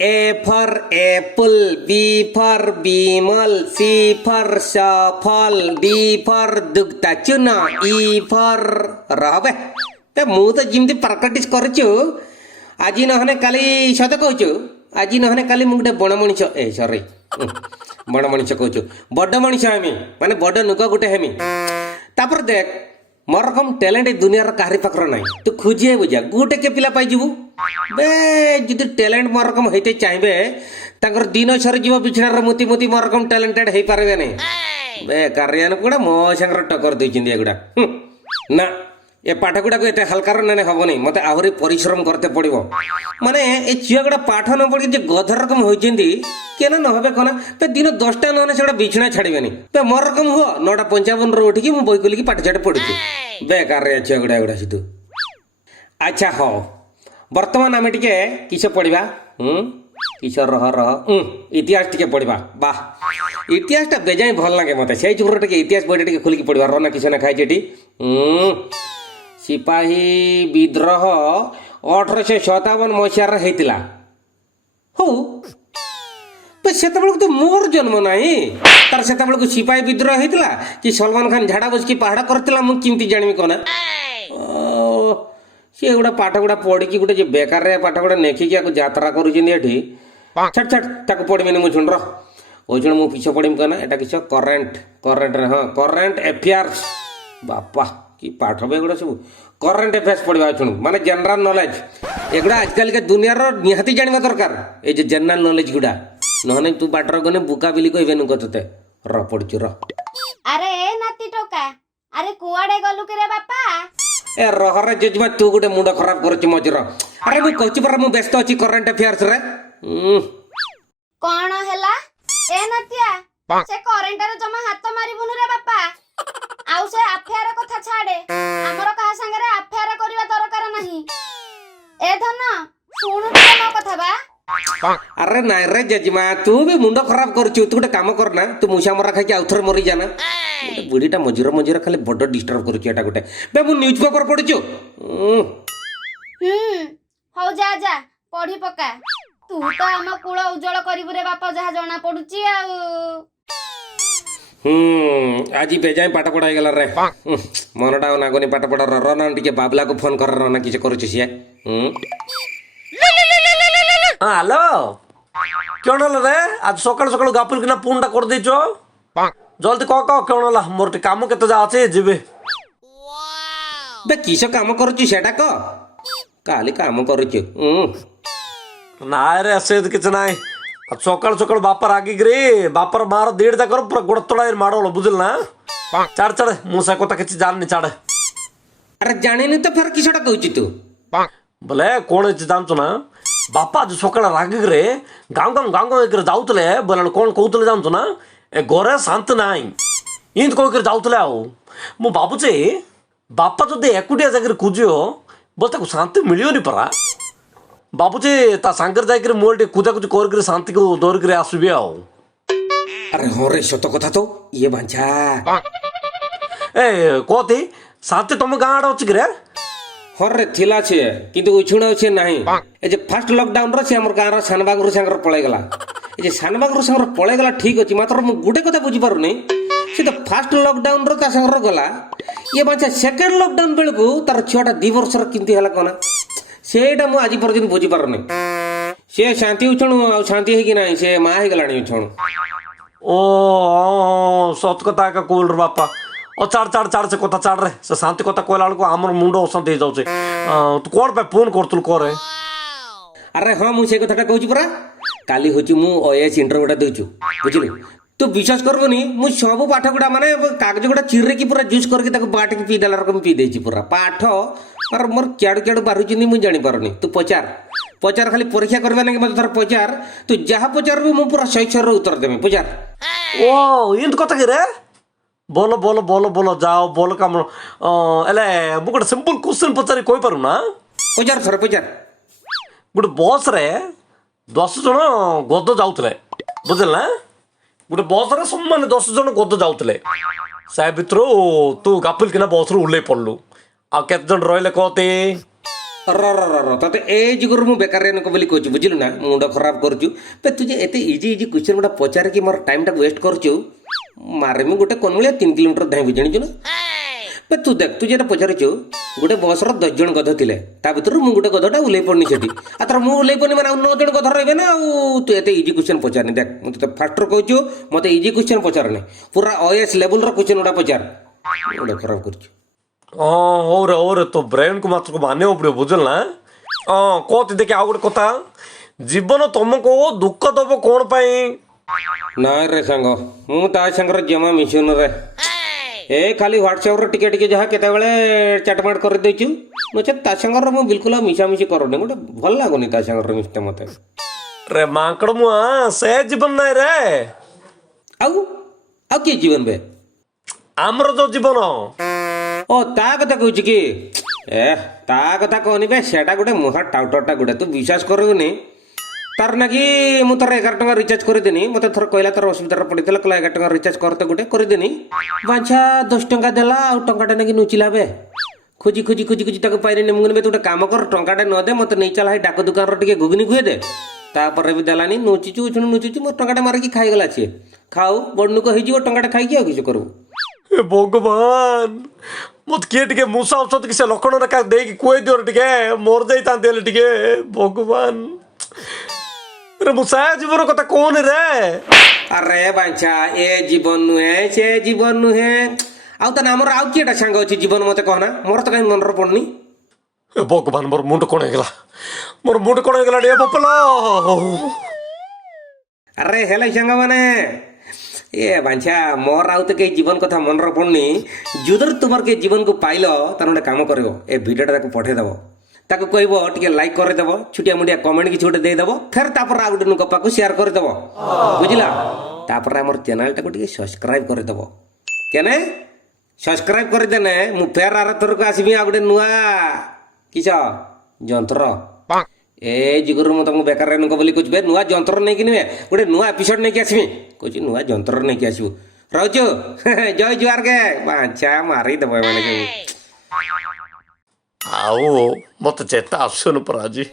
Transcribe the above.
A for apple, B for bimal, C for shuffle, D for dugtachuna, E for rahbe. ते ମୁଁ ତ ଯେମିତି practice କରିଛୁ ଆଜି ନହେଲେ କାଲି ସତ କହୁଛୁ ଆଜି ନହେଲେ କାଲି ମୁଁ ଗୋଟେ ବଡ଼ ମଣିଷ ବଡ଼ ମଣିଷ କହୁଛୁ ବଡ଼ ମଣିଷ ହେମି ମାନେ ବଡ଼ ନୁକ ଗୋଟେ ହେମି ତାପରେ ଦେଖ ମୋର ରକମ ଟ୍ୟାଲେଣ୍ଟ ଏ ଦୁନିଆର କାହାରି ପାଖରେ ନାହିଁ ତୁ ଖୋଜିଏ ବୁଝା ଗୋଟେ କେ ପିଲା ପାଇଯିବୁ ବେ ଯଦି ଟ୍ୟାଲେଣ୍ଟ ମୋର ରକମ ହେଇତେ ଚାହିଁବେ ତାଙ୍କର ଦିନ ସରିଯିବ ବିଛଣାରେ ମୁତି ମୁତି ମୋର ରକମ ଟ୍ୟାଲେଣ୍ଟେଡ ହେଇପାରିବେ ନାହିଁ ବେ କାରିଆନ ଗୁଡ଼ା ମୋ ସାଙ୍ଗରେ ଟକ୍କର ଦେଇଛନ୍ତି ଏଗୁଡ଼ା ନା ଏ ପାଠ ଗୁଡ଼ାକ ଏତେ ହାଲକାର ନେଲେ ହବନି ମତେ ଆହୁରି ପରିଶ୍ରମ କରତେ ପଡ଼ିବ ମାନେ ଏ ଝିଅ ଗୁଡ଼ା ପାଠ ନ ପଢ଼ିକି ଯେ ଗଧ ରକମ ହୋଇଛନ୍ତି କେନ ନହେବେ କନା ବେ ଦିନ 10ଟା ନହେଲେ ସେଗୁଡ଼ା ବିଛଣା ଛାଡ଼ିବେନି ବେ ମୋର ରକମ ହୁଅ 9:55 ଉଠିକି ମୁଁ ବହି ଖୋଲିକି ପାଠ ଛାଟ ପଢ଼ୁଛି ବେକାରରେ ଝିଅ ଗୁଡ଼ା ଏଗୁଡ଼ା ସିଧୁ ଆଚ୍ଛା ହଉ ବର୍ତ୍ତମାନ ଆମେ ଟିକେ କିସ ପଢ଼ିବା କିସ ରହ ଇତିହାସ ଟିକେ ପଢ଼ିବା ବାହ ଇତିହାସଟା ବେଜାଇ ଭଲ ଲାଗେ ମତେ ସେଇ ଯୁଗର ଟିକେ ଇତିହାସ ବହିଟା ଟିକେ ଖୋଲିକି ପଢ଼ିବା ରନା କିସ ନା ଖାଇଛି ଏଠି ସିପାହୀ ବିଦ୍ରୋହ 1857 ମସିହାରେ ହେଇଥିଲା ହଉ ସେତେବେଳକୁ ତ ମୋର ଜନ୍ମ ନାହିଁ ତାର ସେତେବେଳକୁ ସିପାହୀ ବିଦ୍ରୋହ ହେଇଥିଲା କି ସଲମାନ ଖାନ ଝାଡ଼ା ବସିକି ପାହାଡ଼ କରିଥିଲା ମୁଁ କେମିତି ଜାଣିବି କନା ସେ ଗୁଡ଼ା ପାଠ ଗୁଡ଼ା ପଢ଼ିକି ଗୋଟେ ଯେ ବେକାରରେ ପାଠ ଗୁଡ଼ା ନେଖିକି ଆକୁ ଯାତ୍ରା କରୁଛନ୍ତି ଏଠି ଛାଟ ତାକୁ ପଢ଼ିବିନି ମୁଁ ଶୁଣ ଓଜନ ମୁଁ କିସ ପଢ଼ିବି କନା ଏଟା କିସ କରେଣ୍ଟରେ ହଁ କରେଣ୍ଟ ଆଫେୟାର୍ସ ବାପା କି ପାଠ ବେ ଏଗୁଡ଼ା ସବୁ କରେଣ୍ଟ ଆଫେୟାର୍ସ ପଢ଼ିବା ଶୁଣୁ ମାନେ ଜେନେରାଲ ନଲେଜ ଏଗୁଡ଼ା ଆଜିକାଲିକା ଦୁନିଆର ନିହାତି ଜାଣିବା ଦରକାର ଏଇ ଯେ ଜେନେରାଲ ନଲେଜ ଗୁଡ଼ା ନହେଲେ ତୁ ବାଟର ଗନେ ବୁକା ବିଲି କହିବେନି ତତେ ପଢୁଛୁ ଆରେ ନାତି ଟୋକା ଆରେ କୁଆଡେ ଗଲୁ କି ରେ ବାପା ଏ ରହରେ ଜେଜମା ତୁ ଗୋଟେ ମୁଣ୍ଡ ଖରାପ କରୁଛୁ ମଝିର ଆରେ ମୁଁ କହୁଛି ପରା ମୁଁ ବ୍ୟସ୍ତ ଅଛି କରେଣ୍ଟ ଆଫେୟାର୍ସ ରେ କଣ ହେଲା ଏ ନାତିଆ ସେ କରେଣ୍ଟରେ ଜମା ହାତ ମାରିବୁନି ରେ ବାପା ଆଉ ସେ ଆଫେୟାର କଥା ଛାଡେ ଆମର କାହା ସାଙ୍ଗରେ ଆଫେୟାର କରିବା ଦରକାର ନାହିଁ ଏ ଧନ ଶୁଣୁ ଟିକେ ମୋ କଥା ବା ଆରେ ନାଇଁ ରେ ଜେଜମା ତୁ ବି ମୁଣ୍ଡ ଖରାପ କରୁଛୁ ତୁ ଗୋଟେ କାମ କରନା ତୁ ମୂଷା ମରା ଖାଇକି ଆଉଥରେ ମରିଯାନା ବୁଢ଼ୀଟା ମଝିରେ ଖାଲି ବଡ ଡିଷ୍ଟର୍ବ କରୁଛି ଏଟା ଗୋଟେ ବେ ମୁଁ ନ୍ୟୁଜ ପେପର ପଢୁଛୁ ହଉ ଯା ପଢି ପକା ତୁ ତ ଆମ କୂଳ ଉଜ୍ଜଳ କରିବୁ ରେ ବାପା ଯାହା ଜଣା ପଡୁଛି ଆଉ ଆଜି ବେଜାଏ ପାଠ ପଢା ହେଇଗଲା ରେ ମନଟା ଆଉ ନାଗୁନି ପାଠ ପଢା ରନା ଟିକେ ବାବଲାକୁ ଫୋନ କର ରନା କିଛି କରୁଛି ସିଏ ହ୍ୟାଲୋ କ'ଣ ହେଲା ରେ ଆଜି ସକାଳୁ ସକାଳୁ ଗାପୁଲ କିନା ଫୋନ୍ଟା କରିଦେଇଛ ଜଲ୍ଦି କହ କ'ଣ ହେଲା ମୋର ଟିକେ କାମ କେତେ ଯା ଅଛି ଯିବି ବେ କିସ କାମ କରୁଛୁ ସେଟା କହ କାଲି କାମ କରୁଛୁ ନାଇଁ ରେ ସେ କିଛି ନାହିଁ ସକାଳୁ ସକାଳୁ ବାପା ରାଗିକିରି ବାପାର ମାର ଦିଟା ଯାକର ପୁରା ଗୋଡ଼ ତଳା ମାଡ଼ ବୁଝିଲ ନା ଛାଡ଼ ମୁଁ ସେ କଥା କିଛି ଜାଣିନି ଛାଡ଼େ ଆରେ ଜାଣିନି ତ ଫେର କିସଟା କହୁଛୁ ତୁ ବୋଲେ କ'ଣ ହେଇଛି ଜାଣିଛୁ ନା ବାପା ଆଜି ସକାଳେ ରାଗିକିରି ଗାଁ ହେଇକିରି ଯାଉଥିଲେ ବୋଲେ କ'ଣ କହୁଥିଲେ ଜାଣିଛୁ ନା ଏ ଘରେ ଶାନ୍ତି ନାହିଁ ଏମିତି କହିକିରି ଯାଉଥିଲେ ଆଉ ମୁଁ ଭାବୁଛି ବାପା ଯଦି ଏକୁଟିଆ ଜାଗାରେ ଖୋଜିବ ବୋଲେ ତାକୁ ଶାନ୍ତି ମିଳିବନି ପରା ଭାବୁଛି ତା ସାଙ୍ଗରେ ଯାଇକିରି ମୁଁ ଟିକେ ଖୋଜାଖୋଜି କରିକିରି ଶାନ୍ତିକୁ ଧରିକିରି ଆସିବି ଆଉ ଆରେ ହଁ ରେ ସତ କଥା ତ ଇଏ ବାଞ୍ଚା ଏ କହତି ଶାନ୍ତି ତମ ଗାଁ ଆଡ଼େ ଅଛି କି ରେ ହରେ ଥିଲା ସିଏ କିନ୍ତୁ ଉଛୁଣ ସେ ନାହିଁ ଏ ଯେ ଫାଷ୍ଟ ଲକଡାଉନର ସେ ଆମର ଗାଁର ସାନବାଗରୁ ସାଙ୍ଗର ପଳେଇଗଲା ଏ ଯେ ସାନବାଗରୁ ସାଙ୍ଗର ପଳେଇଗଲା ଠିକ ଅଛି ମାତ୍ର ମୁଁ ଗୋଟେ କଥା ବୁଝିପାରୁନି ସେ ତ ଫାଷ୍ଟ ଲକଡାଉନର ତା ସାଙ୍ଗର ଗଲା ଇଏ ବାଞ୍ଚା ସେକେଣ୍ଡ ଲକଡାଉନ ବେଳକୁ ତାର ଛୁଆଟା 2 ବର୍ଷର କେମିତି ହେଲା କନା ସେଇଟା ମୁଁ ଆଜି ପର୍ଯ୍ୟନ୍ତ ବୁଝିପାରୁନି ସେ ଶାନ୍ତି ଉଛୁଣୁ ଆଉ ଶାନ୍ତି ହେଇକି ନାହିଁ ସେ ମା ହେଇଗଲାଣି ଉଛୁଣୁ ଓ ସତ କଥା ଏକା କହୁଲୁ ବାପା ଓ ଛାଡ଼ ସେ କଥା ଛାଡ଼ରେ ସେ ଶାନ୍ତି କଥା କହିଲା ବେଳକୁ ଆମର ମୁଣ୍ଡ ଅଶାନ୍ତି ହେଇଯାଉଛି ତୁ କ'ଣ ପାଇଁ ଫୋନ୍ କରୁଥିଲୁ କରେ ଆରେ ହଁ ମୁଁ ସେଇ କଥାଟା କହୁଛି ପରା କାଲି ହଉଛି ମୁଁ OAS ଇଣ୍ଟରଭ୍ୟୁଟା ଦେଉଛୁ ବୁଝିଲୁ ତୁ ବିଶ୍ୱାସ କରିବୁନି ମୁଁ ସବୁ ପାଠ ଗୁଡ଼ା ମାନେ କାଗଜ ଗୁଡ଼ା ଚିରିକି ପୁରା ଜୁସ୍ କରିକି ତାକୁ ବାଟିକି ପିଇଦେଲା ରକମ ପିଇ ଦେଇଛି ପୁରା ପାଠ ଆରେ ମୋର କିଆଡ଼ୁ ବାହାରୁଛନ୍ତି ମୁଁ ଜାଣିପାରୁନି ତୁ ପଚାର ଖାଲି ପରୀକ୍ଷା କରିବା ନାଇଁ ମୋତେ ଥର ପଚାର ତୁ ଯାହା ପଚାରିବୁ ମୁଁ ପୁରା 100ର ଉତ୍ତର ଦେବି ପଚାର ଓ ଏମିତି କଥା କି ରେ ବୋଲ ଯାଅ ବୋଲ କାମ ହେଲେ ମୁଁ ଗୋଟେ ସିମ୍ପଲ କ୍ୱେଶ୍ଚନ୍ ପଚାରି କହିପାରୁ ନା ପଚାର ଗୋଟେ ବସ୍ରେ 10 ଜଣ ଗଧ ଯାଉଥିଲେ ବୁଝିଲ ନା ଗୋଟେ ବସ୍ରେ ସମାନେ 10 ଜଣ ଗଧ ଯାଉଥିଲେ ସେ ଭିତରୁ ତୁ ଗାପୁଲ କିନା ବସ୍ରୁ ଓହ୍ଲେଇ ପଡ଼ିଲୁ ଆଉ କେତେ ଜଣ ରହିଲେ କହତି ତତେ ଏ ଯୁଗରୁ ମୁଁ ବେକାରିଆ ଲୋକ ବୋଲି କହୁଛୁ ବୁଝିଲୁ ନା ମୁଣ୍ଡ ଖରାପ କରୁଛୁ ବେ ତୁ ଯେ ଏତେ ଇଜି ଇଜି କ୍ୱେଶ୍ଚନ୍ ଗୁଡ଼ା ପଚାରିକି ମୋର ଟାଇମ୍ଟାକୁ ୱେଷ୍ଟ କରୁଛୁ ମାରିମି ଗୋଟେ କନମୂଳିଆ 3 କିଲୋମିଟର ଧାଇଁବି ଜାଣିଛୁ ନା ବେ ତୁ ଦେଖ ତୁ ଯେଟା ପଚାରିଛୁ ଗୋଟେ ବସ୍ର 10 ଜଣ ଗଧ ଥିଲେ ତା ଭିତରୁ ମୁଁ ଗୋଟେ ଗଧଟା ଓହ୍ଲେଇ ପଡ଼ିନି ସେଠି ଆଉ ତର ମୁଁ ଓହ୍ଲେଇ ପଡ଼ିନି ମାନେ ଆଉ 9 ଜଣ ଗଧ ରହିବେ ନା ଆଉ ତୁ ଏତେ ଇଜି କ୍ୱେଶ୍ଚନ୍ ପଚାରନି ଦେଖ ମୁଁ ତତେ ଫାଷ୍ଟରୁ କହୁଛୁ ମୋତେ ଇଜି କ୍ୱେଶ୍ଚନ୍ ପଚାରନି ପୁରା OS ଲେବୁଲ୍ର କ୍ୱେଶ୍ଚନ୍ ଗୁଡ଼ା ପଚାର ମୁଣ୍ଡ ଖରାପ କରୁଛୁ ହଉ ରେ ତୋ ବ୍ରେନ୍କୁ ମାତ୍ର ମାନିବାକୁ ପଡ଼ିବ ବୁଝିଲ ନା କହତି ଦେଖି ଆଉ ଗୋଟେ କଥା ଜୀବନ ତମକୁ ଦୁଃଖ ଦବ କ'ଣ ପାଇଁ ନାଇଁ ରେ ସାଙ୍ଗ ମୁଁ ତା ସାଙ୍ଗରେ ଜମା ମିଶୁନି ରେ ଏ ଖାଲି ହ୍ୱାଟ୍ସଆପ୍ରେ ଟିକେ ଟିକେ ଯାହା କେତେବେଳେ ଚାଟମାଟ କରିଦେଇଛୁ ନଚେତ ତା ସାଙ୍ଗରେ ମୁଁ ବିଲକୁଲ ଆଉ ମିଶାମିଶି କରୁନି ଗୋଟେ ଭଲ ଲାଗୁନି ତା ସାଙ୍ଗରେ ମିଶତେ ମୋତେ ରେ ମାଙ୍କଡ଼ ମୁଆ ସେ ଜୀବନ ନାହିଁ ରେ ଆଉ ଆଉ କିଏ ଜୀବନ ବେ ଆମର ଯୋଉ ଜୀବନ ଓ ତା କଥା କହୁଛି କି ଏ ତା କଥା କହନି ବେ ସେଟା ଗୋଟେ ମହା ଟାଉଟରଟା ଗୋଟେ ତୁ ବିଶ୍ୱାସ କରିବୁନି ତାର ନାକି ମୁଁ ତାର 11 ଟଙ୍କା ରିଚାର୍ଜ କରିଦେନି ମୋତେ ଥର କହିଲା ତାର ଅସୁବିଧାରେ ପଡ଼ିଥିଲା କହିଲା 11 ଟଙ୍କା ରିଚାର୍ଜ କରତେ ଗୋଟେ କରିଦେନି ବାଞ୍ଛା 10 ଟଙ୍କା ଦେଲା ଆଉ ଟଙ୍କାଟା ନାକି ନୁଚିଲା ବେ ଖୋଜି ଖୋଜି ଖୋଜି ଖୋଜି ତାକୁ ପାଇଲିନି ମୁଁ କହିଲି ତୁ ଗୋଟେ କାମ କର ଟଙ୍କାଟା ନ ଦେ ମୋତେ ନେଇ ଚାଲ ଭାଇ ଡାକ ଦୋକାନର ଟିକେ ଘୁଗୁନି ଖୁଏ ଦେ ତାପରେ ବି ଦେଲାନି ନୁଚିଛୁ ନୁଚିଛୁ ମୋ ଟଙ୍କାଟା ମାରିକି ଖାଇଗଲା ସିଏ ଖାଉ ବଡ଼ନୁକ ହେଇଯିବ ଟଙ୍କାଟା ଖାଇକି ଆଉ କିଛି କରିବୁ ଏ ଭଗବାନ ମତେ କିଏ ଟିକେ ମୂଷା ଔଷଧ କି ସେ ଲକ୍ଷଣ ରେଖା ଦେଇକି କୁହେଇ ଦିଅ ଟିକେ ମର ଯାଇଥାନ୍ତି ହେଲେ ଟିକେ ଭଗବାନ ରେ ମୂଷା ଜୀବନ କଥା କହୁନି ରେ ଆରେ ବାଞ୍ଛା ଏ ଜୀବନ ନୁହେଁ ସେ ଜୀବନ ନୁହେଁ ଆଉ ତାହେଲେ ଆମର ଆଉ କିଏଟା ସାଙ୍ଗ ଅଛି ଜୀବନ ମୋତେ କହନା ମୋର ତ କାହିଁ ମନରେ ପଡ଼ୁନି ଏ ଭଗବାନ ମୋର ମୁଣ୍ଡ କ'ଣ ହେଇଗଲା ଟିକେ ପପଲ ଆରେ ହେଲେ ସାଙ୍ଗମାନେ ଏ ବାଞ୍ଛା ମୋର ଆଉ ତ କେହି ଜୀବନ କଥା ମନରେ ପଡ଼ୁନି ଯୁଦର ତୁମର କେହି ଜୀବନକୁ ପାଇଲ ତାର ଗୋଟେ କାମ କରିବ ଏ ଭିଡ଼ିଓଟା ତାକୁ ପଠେଇଦେବ ତାକୁ କହିବ ଟିକେ ଲାଇକ୍ କରିଦେବ ଛୋଟିଆ ମୋଟିଆ କମେଣ୍ଟ କିଛି ଗୋଟେ ଦେଇଦେବ ଫେର୍ ତାପରେ ଆଉ ଗୋଟେ ଲୋକ ପାଖକୁ ସେୟାର କରିଦେବ ବୁଝିଲା ତାପରେ ଆମର ଚ୍ୟାନେଲଟାକୁ ଟିକେ ସବସ୍କ୍ରାଇବ୍ କରିଦେବ କେନେ ସବସ୍କ୍ରାଇବ୍ କରିଦେନେ ମୁଁ ଫେର୍ ଆର ଥରକୁ ଆସିବି ଆଉ ଗୋଟେ ନୂଆ କିସ ଯନ୍ତ୍ର ଏ ଯୁଗରୁ ମୁଁ ତମକୁ ବେକାର ଲୋକ ବୋଲି କହୁଛି ବେ ନୂଆ ଯନ୍ତ୍ର ନେଇକି ନୁହେଁ ଗୋଟେ ନୂଆ ଏପିସୋଡ ନେଇକି ଆସିବି କହୁଛି ନୂଆ ଯନ୍ତ୍ର ନେଇକି ଆସିବୁ ରହୁଛୁ ଜୟ ଜୁଆର କେ ବାଞ୍ଚା ମାରିଦେବ ଏମାନେ ସବୁ ଆଉ ମତେ ଚେତା ଆସୁନି ପରା ଆଜି